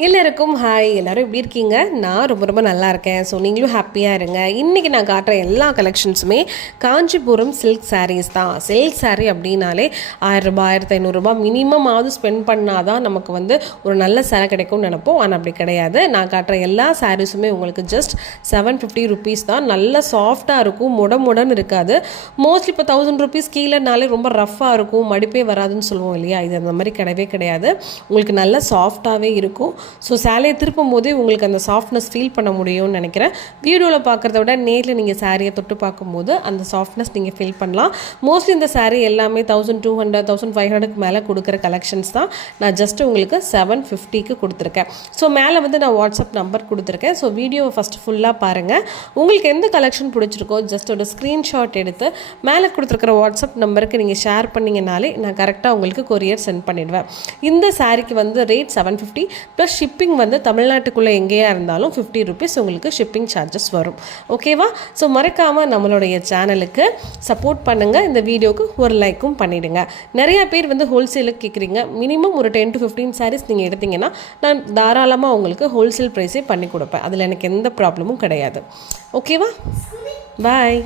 எல்லாருக்கும் ஹாய். எல்லோரும் எப்படி இருக்கீங்க? நான் ரொம்ப ரொம்ப நல்லா இருக்கேன். ஸோ நீங்களும் ஹாப்பியாக இருங்க. இன்றைக்கி நான் காட்டுற எல்லா கலெக்ஷன்ஸுமே காஞ்சிபுரம் சில்க் சாரீஸ் தான். சில்க் சாரீ அப்படின்னாலே 1000 ரூபாய் 1500 ரூபாய் மினிமம் ஆகுது ஸ்பெண்ட் பண்ணால் தான் நமக்கு வந்து ஒரு நல்ல சேலை கிடைக்கும்னு நினைப்போம். ஆனால் அப்படி கிடையாது. நான் காட்டுற எல்லா சாரீஸுமே உங்களுக்கு ஜஸ்ட் 750 ருபீஸ் தான். நல்ல சாஃப்டாக இருக்கும், முடன்னு இருக்காது. மோஸ்ட்லி இப்போ 1000 ருபீஸ் கீழேனாலே ரொம்ப ரஃப்பாக இருக்கும், மடிப்பே வராதுன்னு சொல்லுவோம் இல்லையா? இது அந்த மாதிரி கிடையவே கிடையாது. உங்களுக்கு நல்ல சாஃப்டாகவே இருக்கும். ஸோ சேலையை திருப்பும் போதே உங்களுக்கு அந்த சாஃப்ட்னஸ் ஃபீல் பண்ண முடியும்னு நினைக்கிறேன். வீடியோவில் பார்க்குறத விட நேரில் நீங்கள் சாரியை தொட்டு பார்க்கும்போது அந்த சாஃப்ட்னஸ் நீங்கள் ஃபீல் பண்ணலாம். மோஸ்ட்லி இந்த சாரீ எல்லாமே 1200 1500க்கு மேலே கொடுக்குற கலெக்ஷன்ஸ் தான். நான் ஜஸ்ட் உங்களுக்கு 750க்கு கொடுத்துருக்கேன். ஸோ மேலே வந்து நான் வாட்ஸ்அப் நம்பர் கொடுத்துருக்கேன். ஸோ வீடியோவை ஃபஸ்ட்டு ஃபுல்லாக பாருங்கள். உங்களுக்கு எந்த கலெக்ஷன் பிடிச்சிருக்கோ ஜஸ்ட் ஒரு ஸ்க்ரீன்ஷாட் எடுத்து மேலே கொடுத்துருக்கிற வாட்ஸ்அப் நம்பருக்கு நீங்கள் ஷேர் பண்ணிங்கனாலே நான் கரெக்டாக உங்களுக்கு கொரியர் சென்ட் பண்ணிடுவேன். இந்த சாரீக்கு வந்து ரேட் 750 ப்ளஸ் ஷிப்பிங் வந்து தமிழ்நாட்டுக்குள்ளே எங்கேயா இருந்தாலும் 50 ருபீஸ் உங்களுக்கு ஷிப்பிங் சார்ஜஸ் வரும். ஓகேவா? ஸோ மறக்காமல் நம்மளுடைய சேனலுக்கு சப்போர்ட் பண்ணுங்கள். இந்த வீடியோவுக்கு ஒரு லைக்கும் பண்ணிவிடுங்க. நிறையா பேர் வந்து ஹோல்சேலுக்கு கேட்குறீங்க. மினிமம் ஒரு 10 to 15 சாரீஸ் நீங்கள் எடுத்தீங்கன்னா நான் தாராளமாக உங்களுக்கு ஹோல்சேல் ப்ரைஸே பண்ணி கொடுப்பேன். அதில் எனக்கு எந்த ப்ராப்ளமும் கிடையாது. ஓகேவா? பாய்.